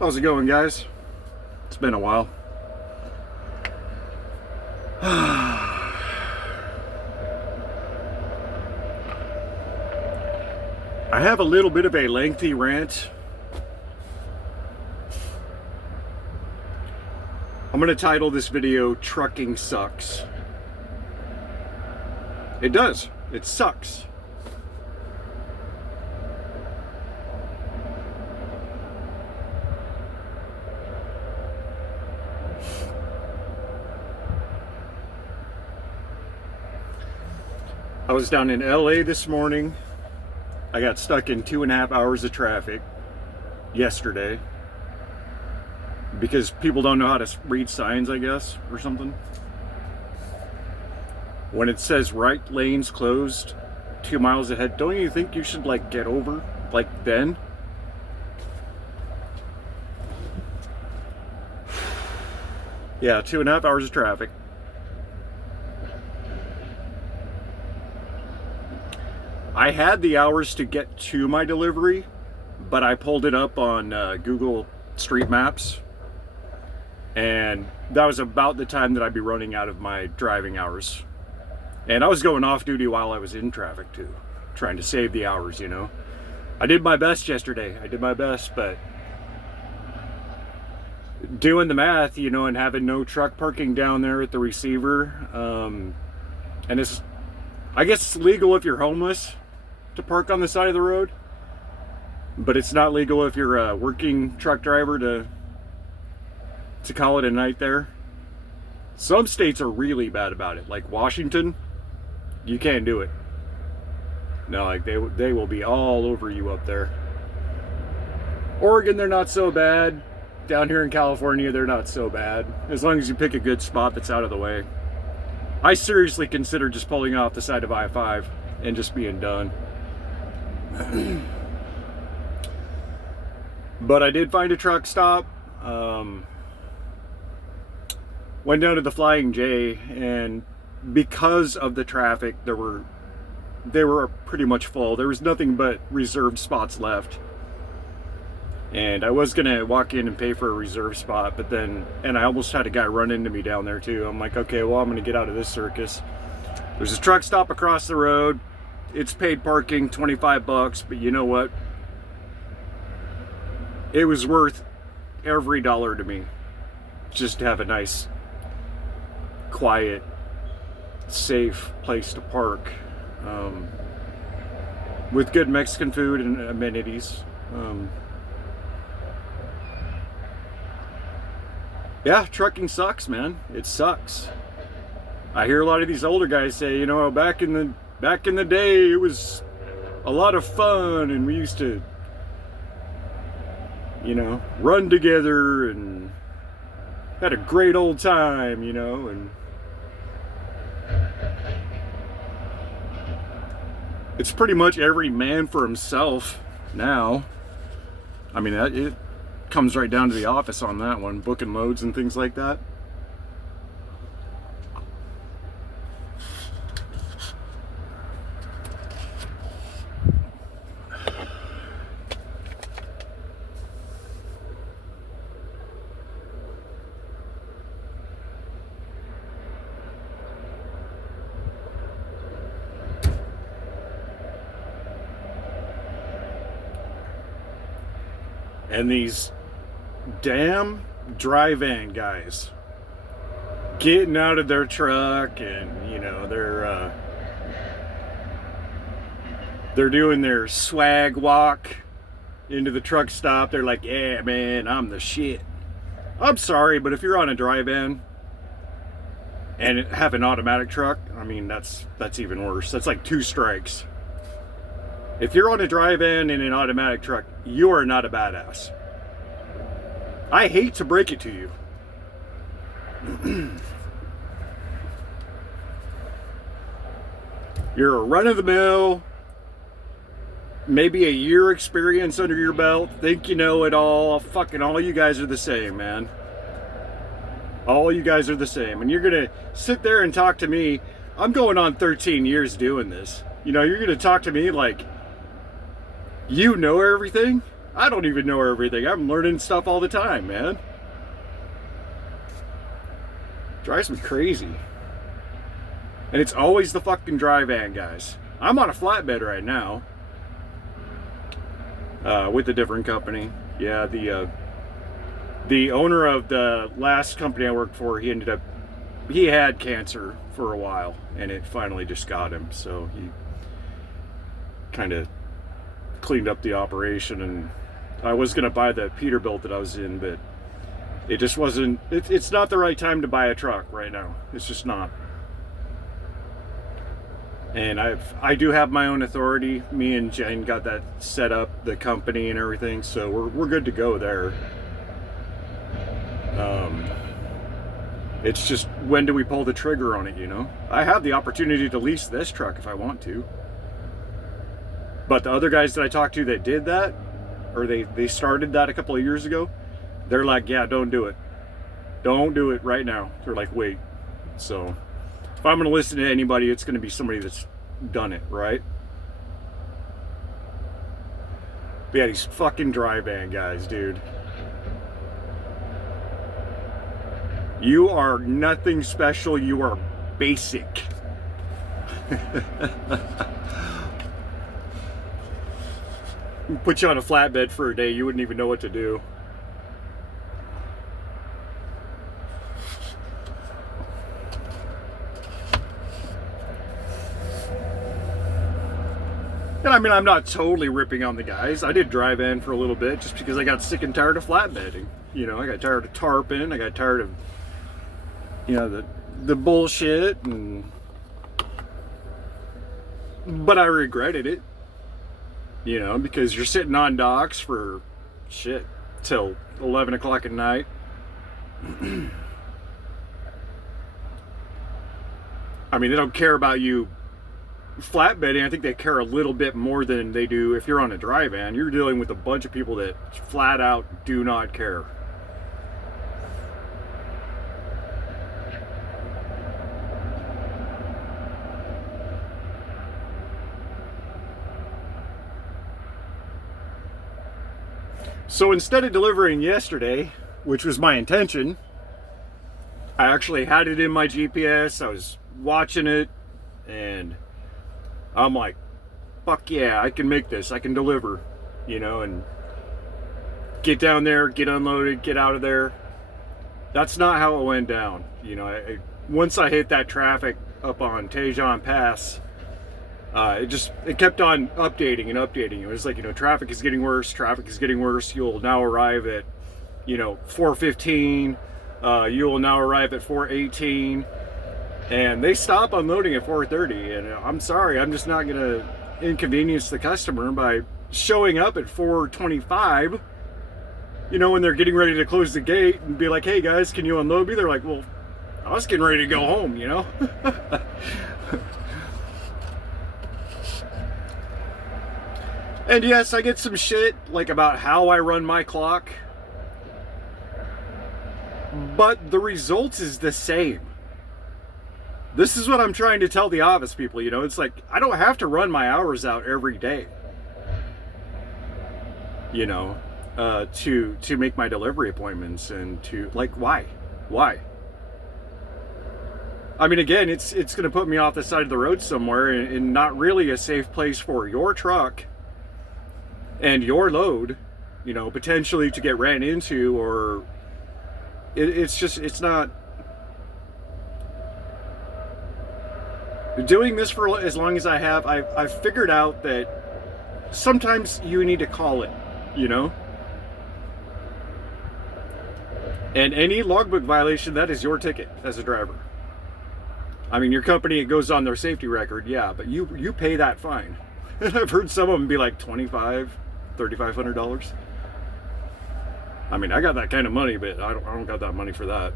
How's it going, guys? It's been a while. I have a little bit of a lengthy rant. I'm going to title this video, Trucking Sucks. It does. It sucks. I was down in LA this morning. I got stuck in 2.5 hours of traffic yesterday because people don't know how to read signs, I guess, or something. When it says right lanes closed 2 miles ahead, don't you think you should get over then? Yeah, 2.5 hours of traffic. I had the hours to get to my delivery, but I pulled it up on Google Street Maps, and that was about the time that I'd be running out of my driving hours. And I was going off duty while I was in traffic too, trying to save the hours, you know. I did my best yesterday. I did my best, but doing the math, you know, and having no truck parking down there at the receiver, and it's, I guess it's legal if you're homeless to park on the side of the road, but it's not legal if you're a working truck driver to call it a night there. Some states are really bad about it, like Washington. You can't do it. No, they will be all over you up there. Oregon, they're not so bad. Down here in California, they're not so bad, as long as you pick a good spot that's out of the way. I seriously consider just pulling off the side of I-5 and just being done. But I did find a truck stop. Went down to the Flying J, and because of the traffic, they were pretty much full. There was nothing but reserved spots left. And I was gonna walk in and pay for a reserve spot, but then, and I almost had a guy run into me down there too. I'm like, okay, well, I'm gonna get out of this circus. There's a truck stop across the road. It's paid parking, 25 bucks, but you know what? It was worth every dollar to me just to have a nice, quiet, safe place to park, with good Mexican food and amenities. Yeah, trucking sucks, man. It sucks. I hear a lot of these older guys say, you know, back in the day, it was a lot of fun, and we used to, you know, run together and had a great old time, you know, and it's pretty much every man for himself now. I mean, it comes right down to the office on that one, booking loads and things like that. And these damn dry van guys getting out of their truck, and you know, they're doing their swag walk into the truck stop. They're like, yeah man, I'm the shit. I'm sorry, but if you're on a dry van and have an automatic truck, I mean, that's even worse. That's like 2 strikes. If you're on a dry van in an automatic truck, you are not a badass. I hate to break it to you. You're a run-of-the-mill, maybe a year experience under your belt, think you know it all. Fucking all you guys are the same, man. All you guys are the same. And you're gonna sit there and talk to me. I'm going on 13 years doing this. You know, you're gonna talk to me like you know everything. I don't even know everything. I'm learning stuff all the time, man. Drives me crazy. And it's always the fucking dry van, guys. I'm on a flatbed right now. With a different company. Yeah, the owner of the last company I worked for, he had cancer for a while, and it finally just got him. So he kind of cleaned up the operation, and I was going to buy the Peterbilt that I was in, but it just wasn't, it's not the right time to buy a truck right now. It's just not. And I do have my own authority. Me and Jen got that set up, the company and everything, so we're good to go there. It's just, when do we pull the trigger on it, you know? I have the opportunity to lease this truck if I want to. But the other guys that I talked to that did that, or they started that a couple of years ago, they're like, yeah, don't do it. Don't do it right now. They're like, wait. So if I'm going to listen to anybody, it's going to be somebody that's done it, right? But yeah, these fucking dry van guys, dude. You are nothing special. You are basic. Put you on a flatbed for a day, you wouldn't even know what to do. And I mean, I'm not totally ripping on the guys. I did dry van for a little bit just because I got sick and tired of flatbedding. You know, I got tired of tarping. I got tired of, you know, the bullshit. But I regretted it. You know, because you're sitting on docks for shit till 11 o'clock at night. I mean, they don't care about you flatbedding. I think they care a little bit more than they do if you're on a dry van. You're dealing with a bunch of people that flat out do not care. So instead of delivering yesterday, which was my intention, I actually had it in my GPS. I was watching it, and I'm like, fuck yeah, I can make this. I can deliver, you know, and get down there, get unloaded, get out of there. That's not how it went down. You know, once I hit that traffic up on Tejon Pass, it kept on updating and updating. It was like, you know, traffic is getting worse. You'll now arrive at, you know, 4:15. You will now arrive at 4:18. And they stop unloading at 4:30. And I'm sorry, I'm just not going to inconvenience the customer by showing up at 4:25, you know, when they're getting ready to close the gate, and be like, hey guys, can you unload me? They're like, well, I was getting ready to go home, you know? And yes, I get some shit like about how I run my clock, but the results is the same. This is what I'm trying to tell the office people, you know, it's like, I don't have to run my hours out every day, you know, to make my delivery appointments, and to, like, why? I mean, again, it's going to put me off the side of the road somewhere, and not really a safe place for your truck and your load, you know, potentially to get ran into, or it's not. Doing this for as long as I have, I've figured out that sometimes you need to call it, you know? And any logbook violation, that is your ticket as a driver. I mean, your company, it goes on their safety record, yeah, but you pay that fine. And I've heard some of them be like $2,500, $3,500. I mean, I got that kind of money, but I don't got that money for that.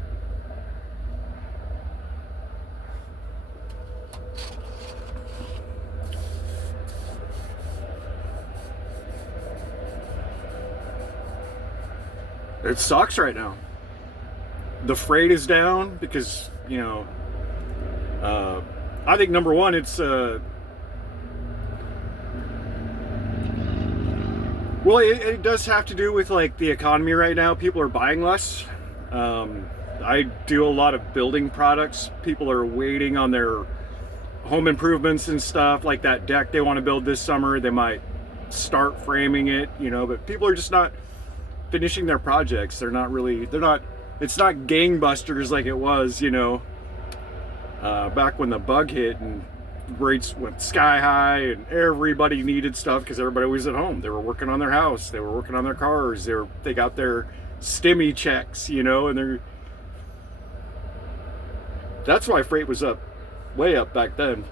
It sucks right now. The freight is down because, you know, I think number one, it's Well, it does have to do with like the economy right now. People are buying less. I do a lot of building products. People are waiting on their home improvements and stuff, like that deck they want to build this summer. They might start framing it, you know, but people are just not finishing their projects. It's not gangbusters like it was, you know, back when the bug hit and rates went sky high and everybody needed stuff because everybody was at home. They were working on their house, they were working on their cars, they got their stimmy checks, you know, and that's why freight was up, way up back then.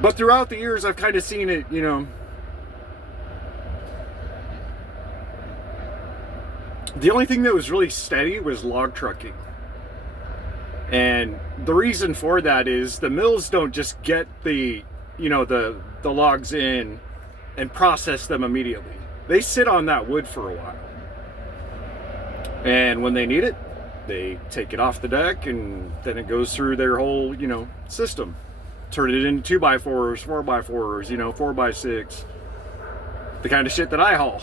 But throughout the years, I've kind of seen it, you know, the only thing that was really steady was log trucking. And the reason for that is the mills don't just get the logs in and process them immediately. They sit on that wood for a while. And when they need it, they take it off the deck and then it goes through their whole, you know, system. Turn it into 2x4s, 4x4s, you know, 4x6. The kind of shit that I haul.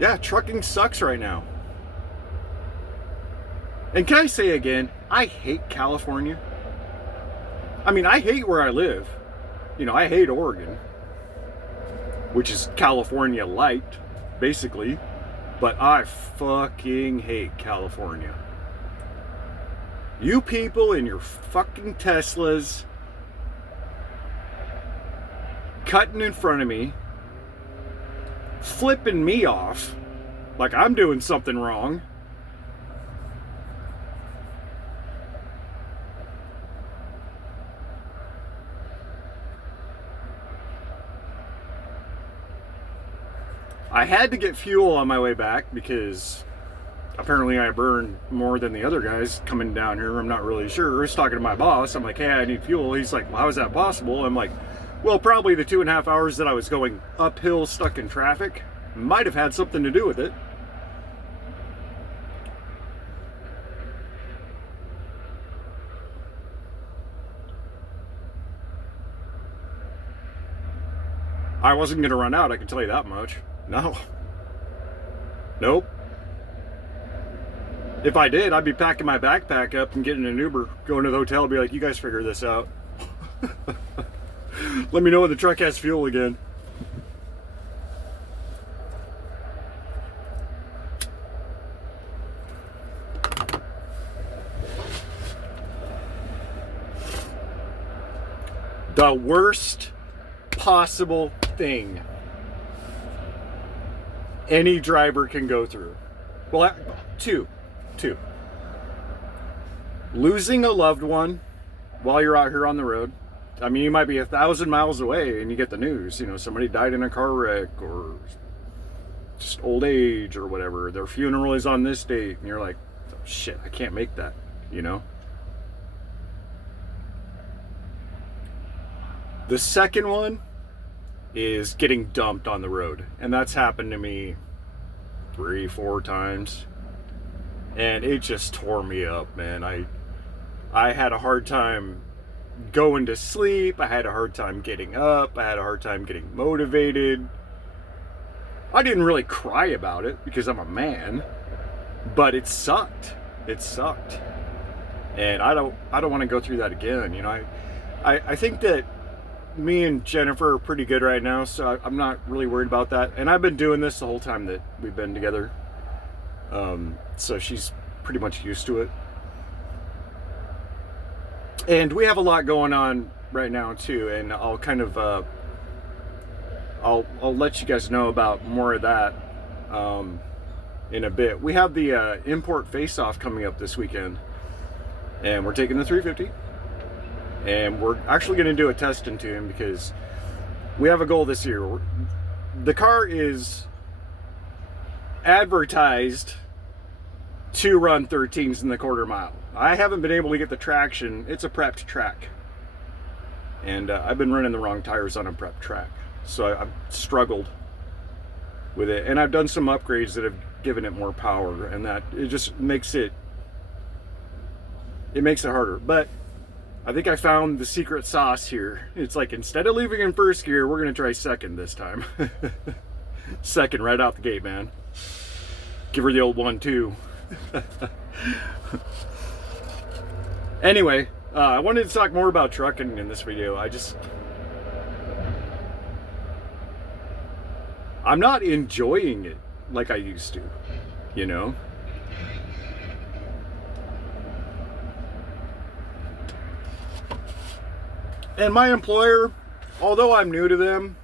Yeah, trucking sucks right now. And can I say again, I hate California. I mean, I hate where I live. You know, I hate Oregon, which is California light, basically. But I fucking hate California. You people in your fucking Teslas cutting in front of me, flipping me off like I'm doing something wrong. I had to get fuel on my way back because apparently I burned more than the other guys coming down here. I'm not really sure. I was talking to my boss. I'm like, hey, I need fuel. He's like, well, how is that possible? I'm like, well, probably the 2.5 hours that I was going uphill stuck in traffic might have had something to do with it. I wasn't going to run out, I can tell you that much. No. Nope. If I did, I'd be packing my backpack up and getting an Uber, going to the hotel, and be like, you guys figure this out. Let me know when the truck has fuel again. The worst possible thing any driver can go through. Well, two. Losing a loved one while you're out here on the road. I mean, you might be 1,000 miles away and you get the news, you know, somebody died in a car wreck or just old age or whatever. Their funeral is on this date and you're like, oh, shit, I can't make that, you know? The second one is getting dumped on the road. And that's happened to me 3-4 times. And it just tore me up, man. I had a hard time going to sleep. I had a hard time getting up. I had a hard time getting motivated. I didn't really cry about it because I'm a man, but it sucked. It sucked. And I don't want to go through that again. You know, I think that me and Jennifer are pretty good right now, so I'm not really worried about that. And I've been doing this the whole time that we've been together. So she's pretty much used to it. And we have a lot going on right now too, and I'll kind of I'll let you guys know about more of that in a bit. We have the import face-off coming up this weekend, and we're taking the 350, and we're actually going to do a test and tune because we have a goal this year. The car is advertised to run 13s in the quarter mile. I haven't been able to get the traction. It's a prepped track, and I've been running the wrong tires on a prepped track, so I've struggled with it. And I've done some upgrades that have given it more power, and that it just makes it it makes it harder. But I think I found the secret sauce here. It's like, instead of leaving in first gear, we're going to try second this time. Second right out the gate, man. Give her the old 1-2. Anyway, I wanted to talk more about trucking in this video. I'm not enjoying it like I used to, you know? And my employer, although I'm new to them,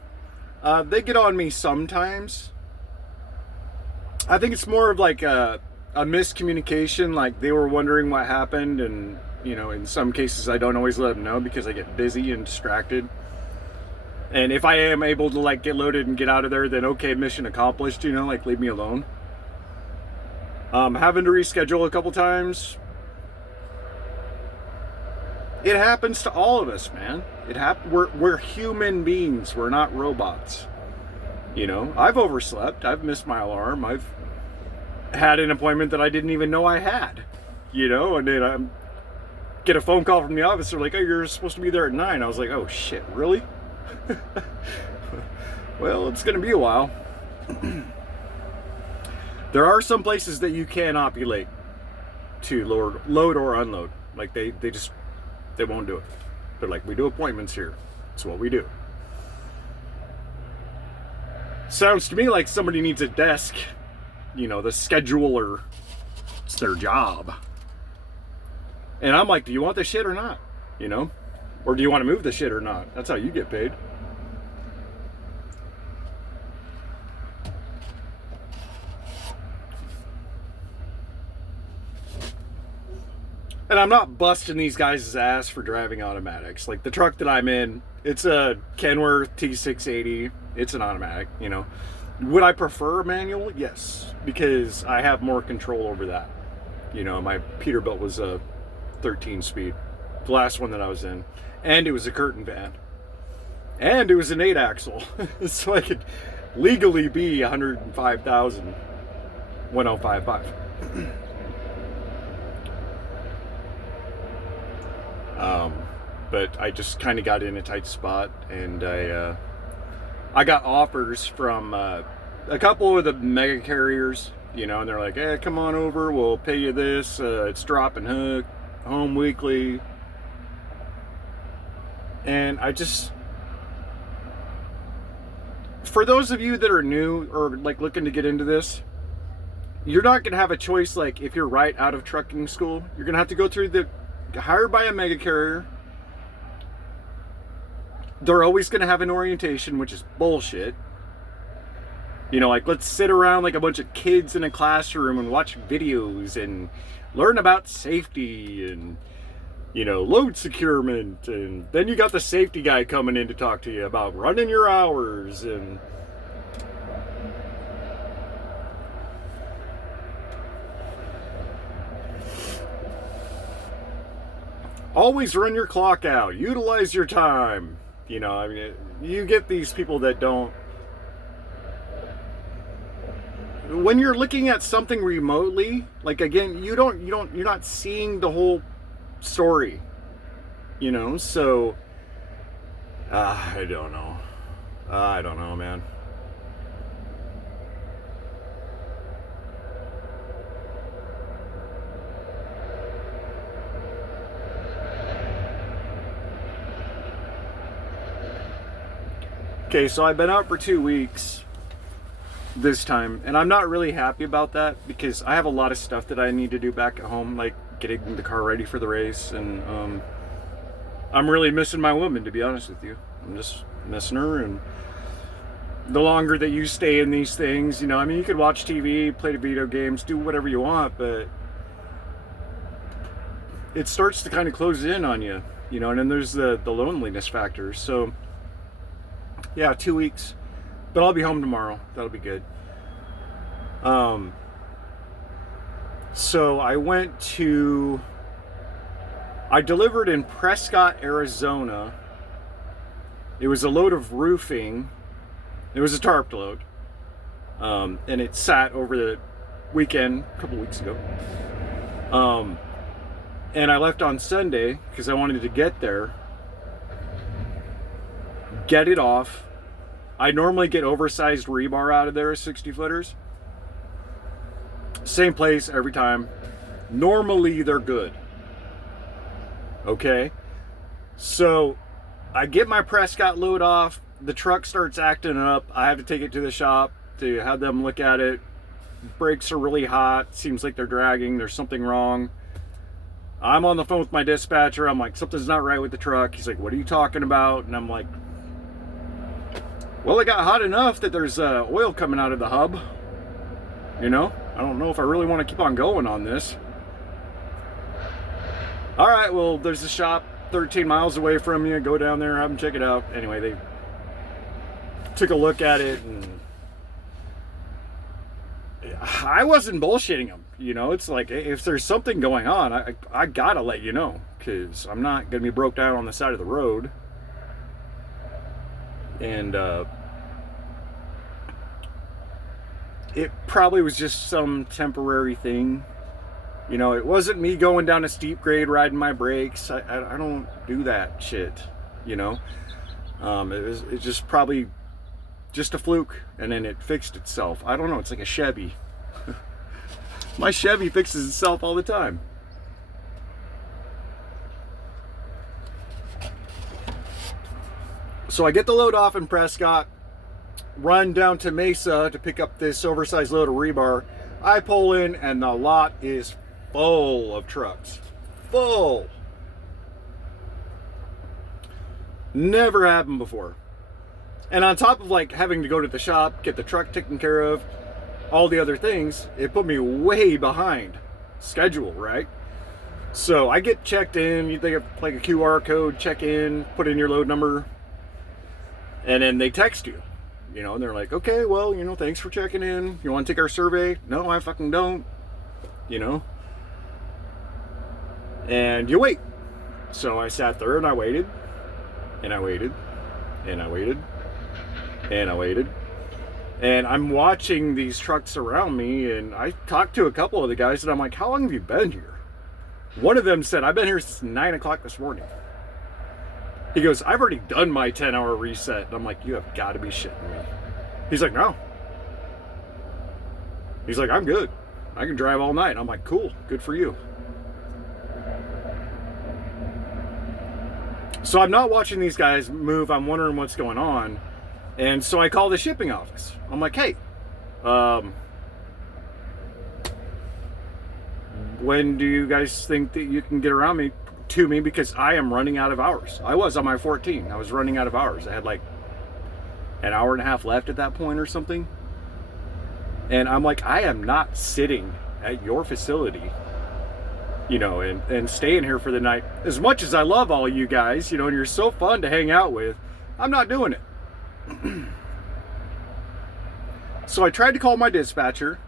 they get on me sometimes. I think it's more of like a miscommunication, like they were wondering what happened, and you know, in some cases I don't always let them know because I get busy and distracted. And if I am able to like get loaded and get out of there, then okay, mission accomplished, you know, like leave me alone. Having to reschedule a couple times, it happens to all of us, man. We're human beings. We're not robots. You know, I've overslept. I've missed my alarm. I've had an appointment that I didn't even know I had. You know, and then I get a phone call from the office. They're like, "Oh, you're supposed to be there at 9." I was like, "Oh shit, really?" Well, it's gonna be a while. There are some places that you cannot be late to load or unload. Like they won't do it. They're like, "We do appointments here. It's what we do." Sounds to me like somebody needs a desk. You know, the scheduler. It's their job. And I'm like, do you want the shit or not? You know? Or do you want to move the shit or not? That's how you get paid. And I'm not busting these guys' ass for driving automatics. Like the truck that I'm in, it's a Kenworth T680. It's an automatic, you know. Would I prefer a manual? Yes, because I have more control over that. You know, my Peterbilt was a 13-speed, the last one that I was in. And it was a curtain van. And it was an 8-axle. So I could legally be 105,000, 1055. But I just kind of got in a tight spot, and I got offers from a couple of the mega carriers, you know, and they're like, "Hey, come on over, we'll pay you this, it's drop and hook, home weekly." And I just, for those of you that are new or like looking to get into this, you're not gonna have a choice. Like if you're right out of trucking school, you're gonna have to go through the hired by a mega carrier. They're always going to have an orientation, which is bullshit. You know, like, let's sit around like a bunch of kids in a classroom and watch videos and learn about safety and, you know, load securement. And then you got the safety guy coming in to talk to you about running your hours and... Always run your clock out. Utilize your time. You know, I mean, you get these people that don't. When you're looking at something remotely, like again, you're not seeing the whole story. You know, so I don't know. I don't know, man. Okay, so I've been out for 2 weeks this time, and I'm not really happy about that because I have a lot of stuff that I need to do back at home, like getting the car ready for the race, and I'm really missing my woman, to be honest with you. I'm just missing her, and the longer that you stay in these things, you know, I mean, you could watch TV, play the video games, do whatever you want, but it starts to kind of close in on you, you know, and then there's the loneliness factor, so... Yeah, 2 weeks, but I'll be home tomorrow. That'll be good. So I delivered in Prescott, Arizona. It was a load of roofing. It was a tarp load. And it sat over the weekend, a couple weeks ago. And I left on Sunday because I wanted to get there, get it off. I normally get oversized rebar out of there, 60 footers. Same place every time. Normally they're good. Okay? So I get my Prescott load off. The truck starts acting up. I have to take it to the shop to have them look at it. Brakes are really hot. Seems like they're dragging. There's something wrong. I'm on the phone with my dispatcher. I'm like, something's not right with the truck. He's like, what are you talking about? And I'm like, well, it got hot enough that there's oil coming out of the hub. You know, I don't know if I really want to keep on going on this. All right, well, there's a shop 13 miles away from you. Go down there, have them check it out. Anyway, they took a look at it, and I wasn't bullshitting them. You know, it's like, if there's something going on, I gotta let you know, because I'm not gonna be broke down on the side of the road. And it probably was just some temporary thing. You know, it wasn't me going down a steep grade riding my brakes. I don't do that shit, you know. It just probably just a fluke, and then it fixed itself. I don't know, it's like a Chevy. My Chevy fixes itself all the time. So I get the load off in Prescott, run down to Mesa to pick up this oversized load of rebar. I pull in, and the lot is full of trucks. Full. Never happened before. And on top of like having to go to the shop, get the truck taken care of, all the other things, it put me way behind schedule, right? So I get checked in. You think of like a QR code, check in, put in your load number, and then they text you. You know, and they're like, okay, well, you know, thanks for checking in. You want to take our survey? No, I fucking don't. You know? And you wait. So I sat there and I waited. And I waited. And I waited. And I waited. And I'm watching these trucks around me, and I talked to a couple of the guys, and I'm like, how long have you been here? One of them said, I've been here since 9 o'clock this morning. He goes, I've already done my 10-hour reset. And I'm like, you have got to be shitting me. He's like, no. He's like, I'm good. I can drive all night. And I'm like, cool, good for you. So I'm not watching these guys move. I'm wondering what's going on. And so I call the shipping office. I'm like, hey, when do you guys think that you can get around me to me, because I am running out of hours. I was on my 14. I was running out of hours. I had like an hour and a half left at that point or something. And I'm like, I am not sitting at your facility, you know, and staying here for the night. As much as I love all you guys, you know, and you're so fun to hang out with, I'm not doing it. So I tried to call my dispatcher.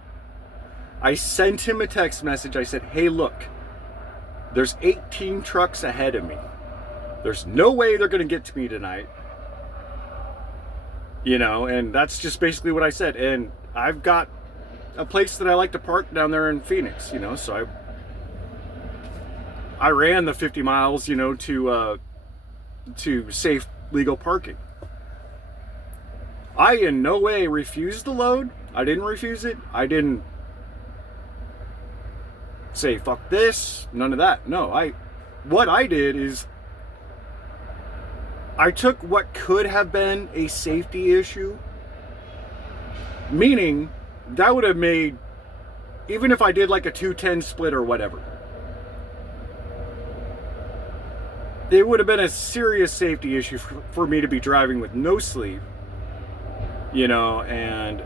I sent him a text message. I said, hey, look, there's 18 trucks ahead of me. There's no way they're going to get to me tonight. You know, and that's just basically what I said. And I've got a place that I like to park down there in Phoenix, you know, so I ran the 50 miles, you know, to safe legal parking. I in no way refused the load. I didn't refuse it. I didn't say fuck this, none of that. No, what I did is I took what could have been a safety issue, meaning that would have made, even if I did like a 210 split or whatever, it would have been a serious safety issue for me to be driving with no sleep, you know. And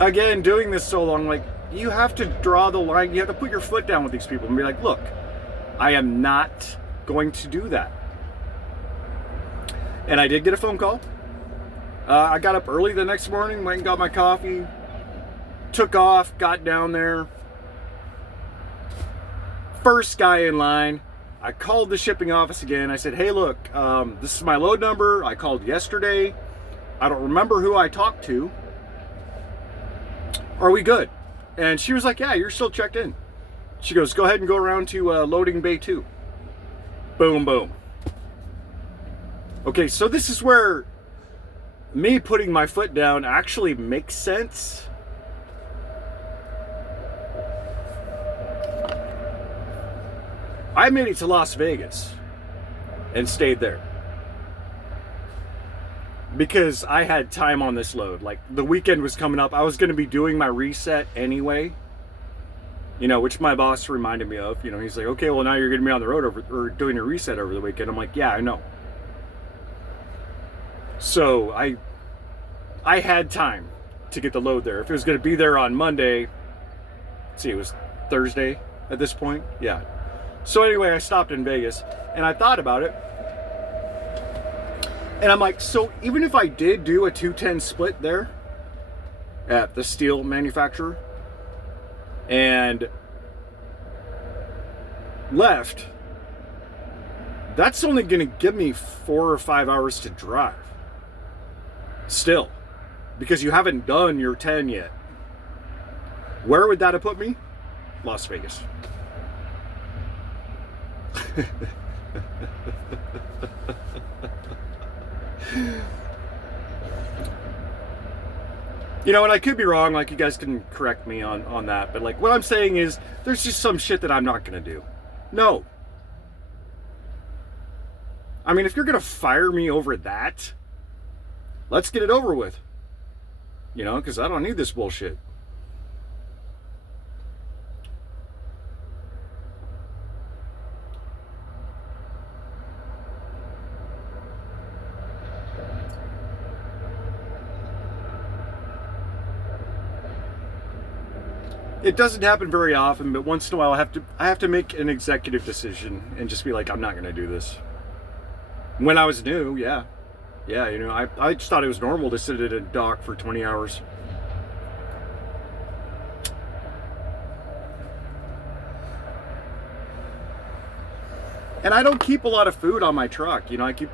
again, doing this so long, like, you have to draw the line. You have to put your foot down with these people and be like, look, I am not going to do that. And I did get a phone call. I got up early the next morning, went and got my coffee, took off, got down there. First guy in line, I called the shipping office again. I said, hey, look, this is my load number. I called yesterday. I don't remember who I talked to. Are we good? And she was like, yeah, you're still checked in. She goes, go ahead and go around to loading bay 2. Boom, boom. Okay, so this is where me putting my foot down actually makes sense. I made it to Las Vegas and stayed there because I had time on this load. Like, the weekend was coming up. I was going to be doing my reset anyway, you know, which my boss reminded me of. You know, he's like, okay, well, now you're going to be on the road or doing your reset over the weekend. I'm like, yeah, I know. So I had time to get the load there. If it was going to be there on Monday, let's see, it was Thursday at this point. Yeah. So anyway, I stopped in Vegas and I thought about it. And I'm like, so even if I did do a 210 split there at the steel manufacturer and left, that's only going to give me 4 or 5 hours to drive. Still, because you haven't done your 10 yet. Where would that have put me? Las Vegas. You know, and I could be wrong, like, you guys can correct me on that, but like, what I'm saying is there's just some shit that I'm not gonna do. No. I mean, if you're gonna fire me over that, let's get it over with. You know, because I don't need this bullshit. It doesn't happen very often, but once in a while I have to make an executive decision and just be like, I'm not going to do this. When I was new, yeah, you know, I just thought it was normal to sit at a dock for 20 hours. And I don't keep a lot of food on my truck. You know, I keep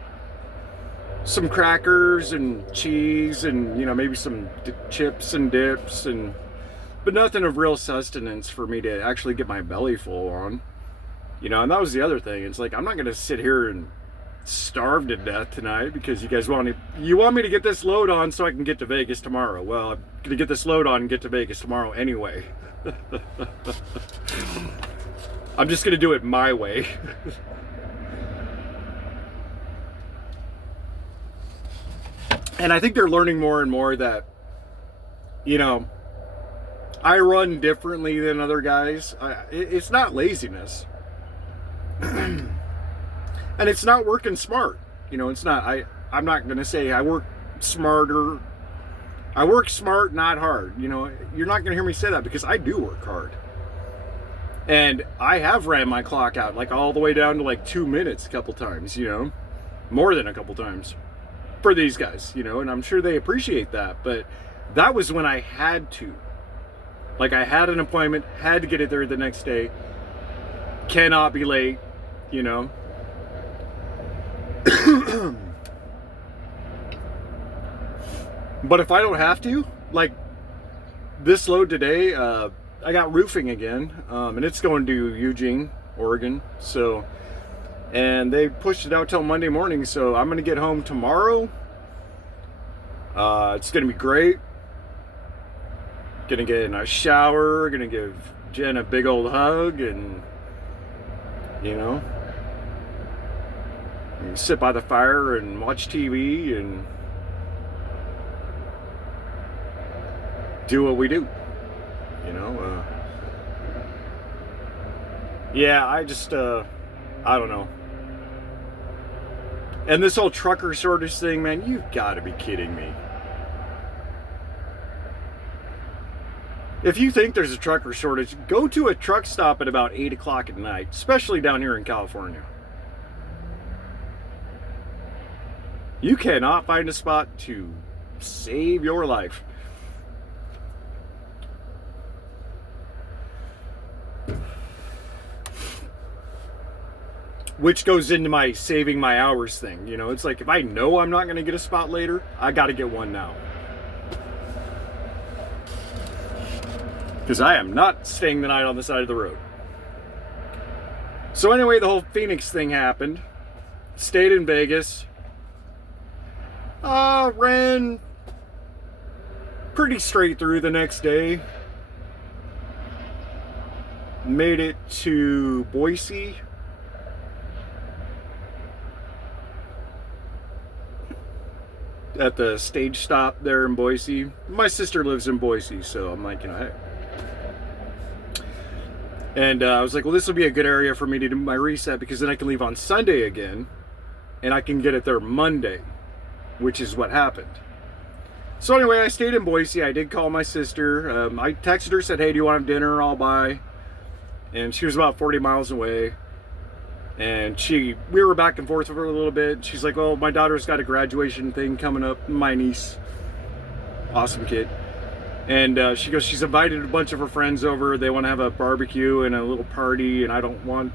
some crackers and cheese and, you know, maybe some chips and dips and... but nothing of real sustenance for me to actually get my belly full on. You know, and that was the other thing. It's like, I'm not going to sit here and starve to death tonight because you guys want me to get this load on so I can get to Vegas tomorrow. Well, I'm going to get this load on and get to Vegas tomorrow anyway. I'm just going to do it my way. And I think they're learning more and more that, you know, I run differently than other guys. It's not laziness. And it's not working smart. You know, it's not. I'm not going to say I work smarter. I work smart, not hard. You know, you're not going to hear me say that because I do work hard. And I have ran my clock out like all the way down to like 2 minutes a couple times, you know, more than a couple times for these guys, you know, and I'm sure they appreciate that. But that was when I had to. Like, I had an appointment, had to get it there the next day, cannot be late, you know. But if I don't have to, like this load today, I got roofing again, and it's going to Eugene, Oregon. So, and they pushed it out till Monday morning, so I'm going to get home tomorrow. It's going to be great. Gonna get in a shower, gonna give Jen a big old hug, and, you know, sit by the fire and watch TV and do what we do, you know. Yeah, I just, I don't know. And this whole trucker shortage thing, man, you've got to be kidding me. If you think there's a trucker shortage, go to a truck stop at about 8 o'clock at night, especially down here in California. You cannot find a spot to save your life. Which goes into my saving my hours thing. You know, it's like if I know I'm not going to get a spot later, I got to get one now. because I am not staying the night on the side of the road. So anyway, the whole Phoenix thing happened. Stayed in Vegas. Ran pretty straight through the next day. Made it to Boise. At the stage stop there in Boise. My sister lives in Boise, so I'm like, hey. And I was like, well, this will be a good area for me to do my reset, because then I can leave on Sunday again, and I can get it there Monday, which is what happened. So anyway, I stayed in Boise. I did call my sister. I texted her, said, hey, do you want to have dinner? I'll buy. And she was about 40 miles away. And we were back and forth with her a little bit. She's like, well, my daughter's got a graduation thing coming up. My niece. Awesome kid. And she goes, she's invited a bunch of her friends over. They want to have a barbecue and a little party. And I don't want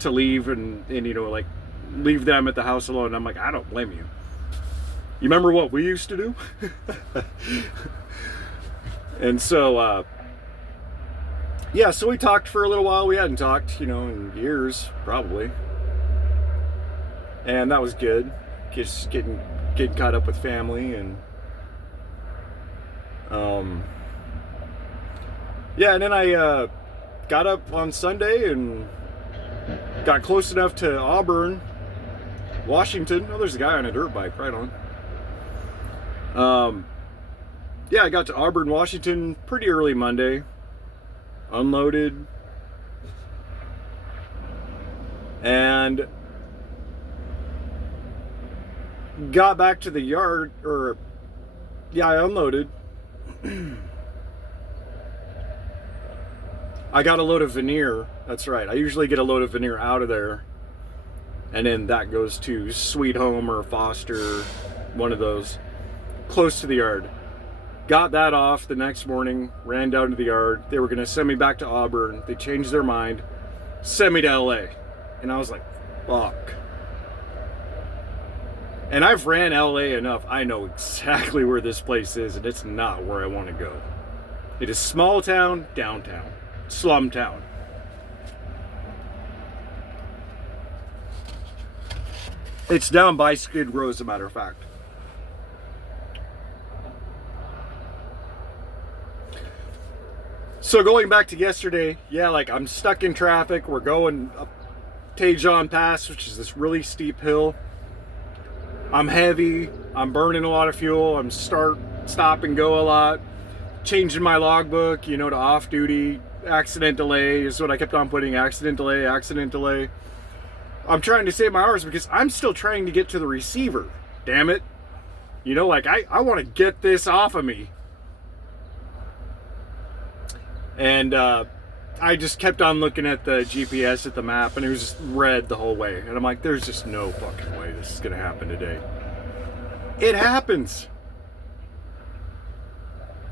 to leave and like leave them at the house alone. And I'm like, I don't blame you. You remember what we used to do? And so, yeah, so we talked for a little while. We hadn't talked, in years, probably. And that was good. Just getting caught up with family and yeah, and then I got up on Sunday and got close enough to Auburn, Washington. Oh, there's a guy on a dirt bike, right on. Yeah, I got to Auburn, Washington pretty early Monday. Unloaded. And got back to the yard, I unloaded. I got a load of veneer. That's right. I usually get a load of veneer out of there. And then that goes to Sweet Home or Foster, one of those, close to the yard. Got that off the next morning, ran down to the yard. They were going to send me back to Auburn. They changed their mind, sent me to LA. And I was like, fuck. And I've ran LA enough. I know exactly where this place is, and it's not where I want to go. It is small town, downtown, slum town. It's down by Skid Row, as a matter of fact. So going back to yesterday, yeah, like I'm stuck in traffic. We're going up Tejon Pass, which is this really steep hill. I'm heavy. I'm burning a lot of fuel. I'm stop and go a lot. Changing my logbook, to off duty. Accident delay is what I kept on putting. Accident delay, accident delay. I'm trying to save my hours because I'm still trying to get to the receiver. Damn it. I want to get this off of me. And I just kept on looking at the GPS at the map, and it was just red the whole way. And I'm like, there's just no fucking way this is going to happen today. It happens.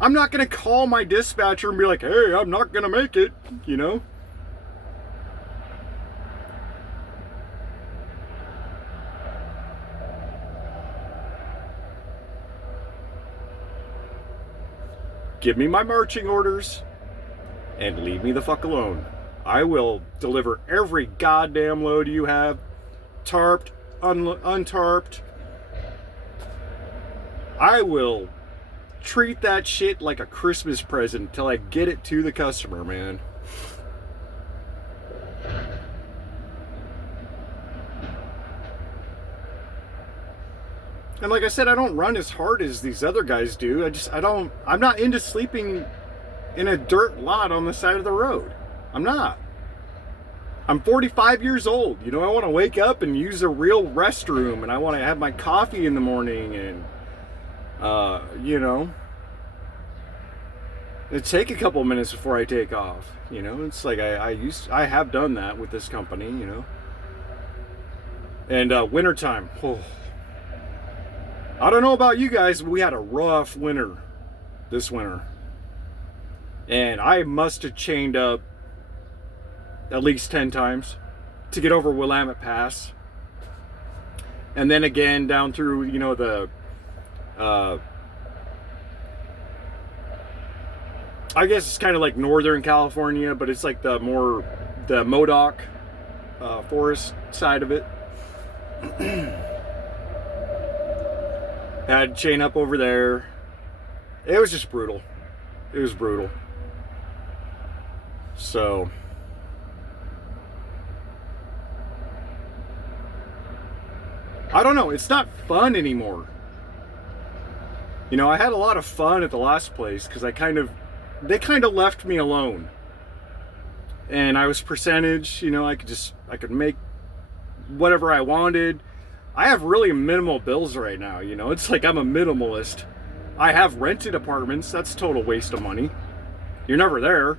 I'm not going to call my dispatcher and be like, hey, I'm not going to make it, Give me my marching orders and leave me the fuck alone. I will deliver every goddamn load you have, tarped, untarped. I will treat that shit like a Christmas present until I get it to the customer, man. And like I said, I don't run as hard as these other guys do. I'm not into sleeping in a dirt lot on the side of the road. I'm not. I'm 45 years old. I want to wake up and use a real restroom, and I want to have my coffee in the morning, and it take a couple minutes before I take off. It's like I have done that with this company, And wintertime. Oh. I don't know about you guys, but we had a rough winter this winter. And I must have chained up at least 10 times to get over Willamette Pass. And then again down through, I guess it's kind of like Northern California, but it's like the Modoc forest side of it. Had chain up over there. It was just brutal. It was brutal. So I don't know. It's not fun anymore. You know, I had a lot of fun at the last place because they kind of left me alone. And I was percentage, you know, I could make whatever I wanted. I have really minimal bills right now, you know. It's like I'm a minimalist. I have rented apartments. That's a total waste of money. You're never there.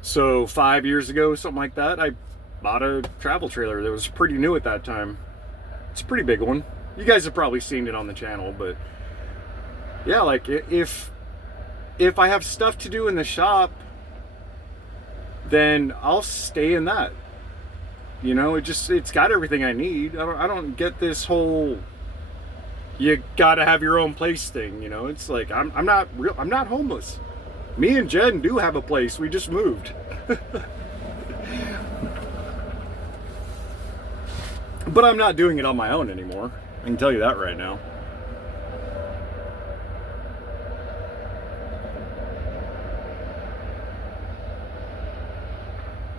So 5 years ago, something like that, I bought a travel trailer that was pretty new at that time. It's a pretty big one. You guys have probably seen it on the channel, but yeah, like if I have stuff to do in the shop, then I'll stay in that. You know, it's got everything I need. I don't get this whole you gotta have your own place thing, you know. It's like I'm not homeless. Me and Jen do have a place. We just moved. But I'm not doing it on my own anymore. I can tell you that right now.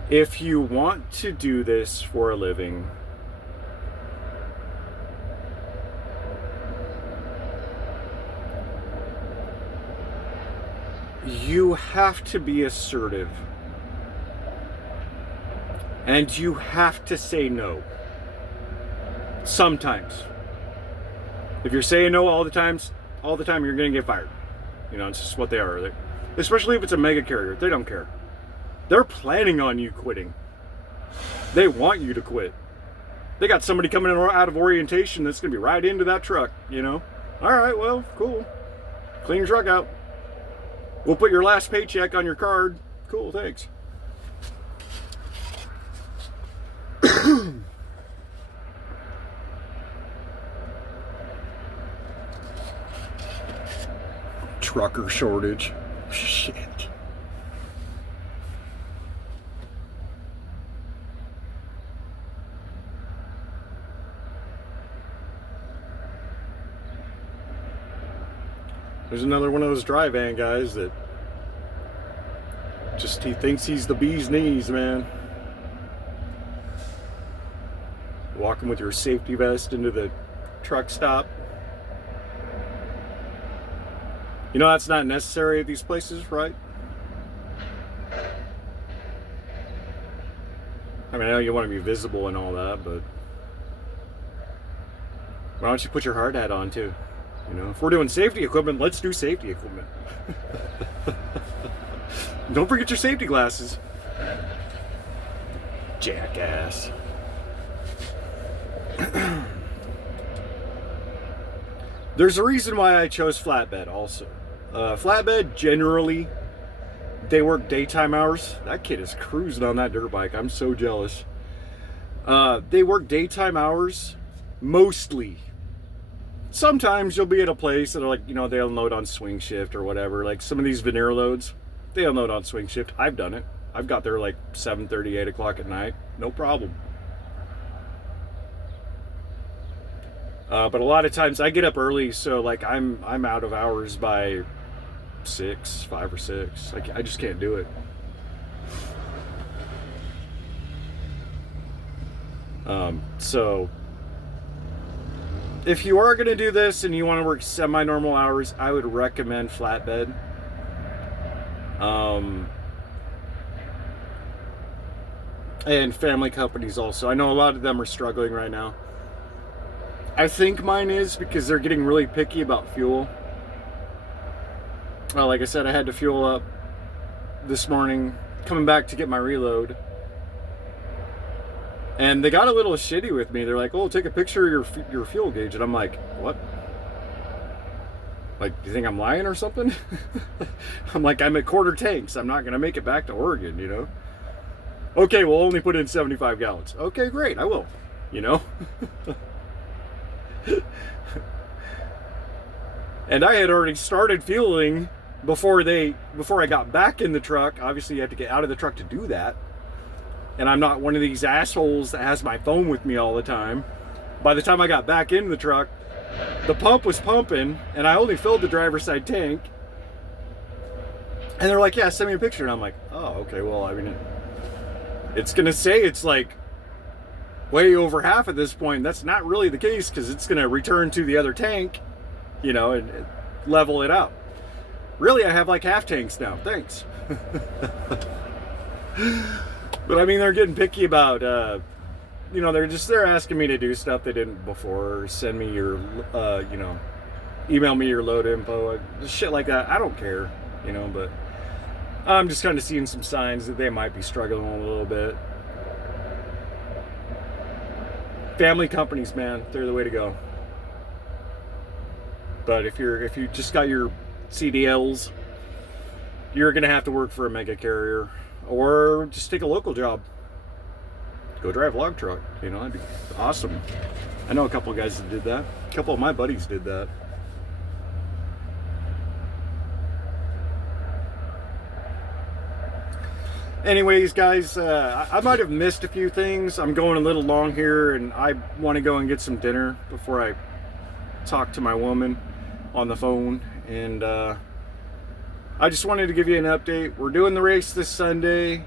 If you want to do this for a living, you have to be assertive. And you have to say no. Sometimes. If you're saying no all the time, you're going to get fired. You know, it's just what they are. Especially if it's a mega carrier. They don't care. They're planning on you quitting. They want you to quit. They got somebody coming out of orientation that's going to be right into that truck, you know. All right, well, cool. Clean your truck out. We'll put your last paycheck on your card. Cool, thanks. Trucker shortage. Shit. There's another one of those dry van guys that he thinks he's the bee's knees, man. Walking with your safety vest into the truck stop. You know that's not necessary at these places, right? I mean, I know you want to be visible and all that, but why don't you put your hard hat on too? You know, if we're doing safety equipment, let's do safety equipment. Don't forget your safety glasses. Jackass. There's a reason why I chose flatbed also. Flatbed, generally, they work daytime hours. That kid is cruising on that dirt bike. I'm so jealous. They work daytime hours, mostly. Sometimes you'll be at a place that are like, you know, they unload on swing shift or whatever. Like some of these veneer loads, they unload on swing shift. I've done it. I've got there like 7:30, 8 o'clock at night. No problem. But a lot of times I get up early, so like I'm out of hours by 5 or 6. Like I just can't do it. So if you are going to do this and you want to work semi-normal hours, I would recommend flatbed. And family companies also. I know a lot of them are struggling right now. I think mine is because they're getting really picky about fuel. Like I said, I had to fuel up this morning, coming back to get my reload. And they got a little shitty with me. They're like, oh, take a picture of your fuel gauge. And I'm like, what? Like, do you think I'm lying or something? I'm like, I'm at quarter tanks. I'm not going to make it back to Oregon, you know? Okay, we'll only put in 75 gallons. Okay, great, I will, you know? And I had already started fueling before I got back in the truck. Obviously, you have to get out of the truck to do that. And I'm not one of these assholes that has my phone with me all the time. By the time I got back into the truck, the pump was pumping, and I only filled the driver's side tank. And they're like, yeah, send me a picture. And I'm like, oh, okay, well, I mean, it's going to say it's like way over half at this point. That's not really the case, because it's going to return to the other tank, you know, and level it out. Really, I have like half tanks now. Thanks. But I mean, they're getting picky about, you know, they're asking me to do stuff they didn't before. Send me your, you know, email me your load info, shit like that. I don't care, you know, but I'm just kind of seeing some signs that they might be struggling a little bit. Family companies, man, they're the way to go. But if you just got your CDLs, you're gonna have to work for a mega carrier, or just take a local job. Go drive a log truck, you know, that'd be awesome. I know a couple of guys that did that. A couple of my buddies did that. Anyways, guys, I might have missed a few things. I'm going a little long here, and I want to go and get some dinner before I talk to my woman on the phone. And I just wanted to give you an update. We're doing the race this Sunday.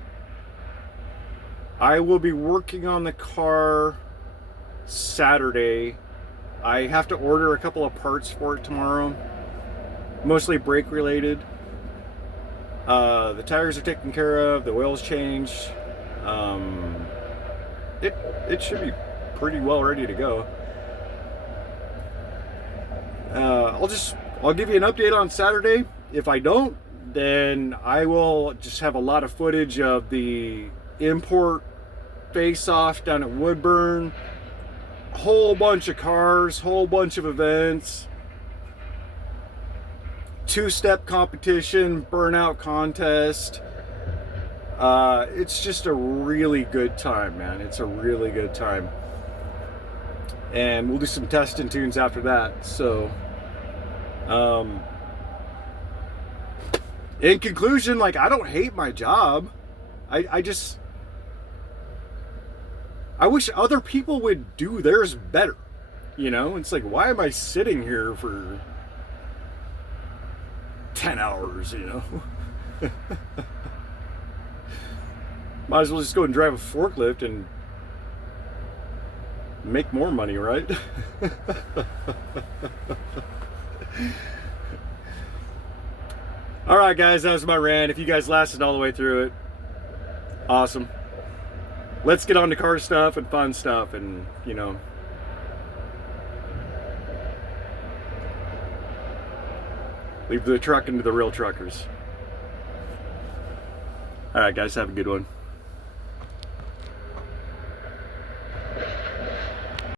I will be working on the car Saturday. I have to order a couple of parts for it tomorrow, mostly brake related. The tires are taken care of, the oil's changed. It should be pretty well ready to go. I'll give you an update on Saturday. If I don't, then I will just have a lot of footage of the import face-off down at Woodburn. Whole bunch of cars, whole bunch of events. Two-step competition, burnout contest. It's just a really good time, man. It's a really good time. And we'll do some testing tunes after that. So, in conclusion, like, I don't hate my job. I wish other people would do theirs better. You know, it's like, why am I sitting here for 10 hours, you know? Might as well just go and drive a forklift and make more money, right? All right, guys, that was my rant. If you guys lasted all the way through it, awesome. Let's get on to car stuff and fun stuff, and, you know, leave the truck into the real truckers. All right, guys, have a good one.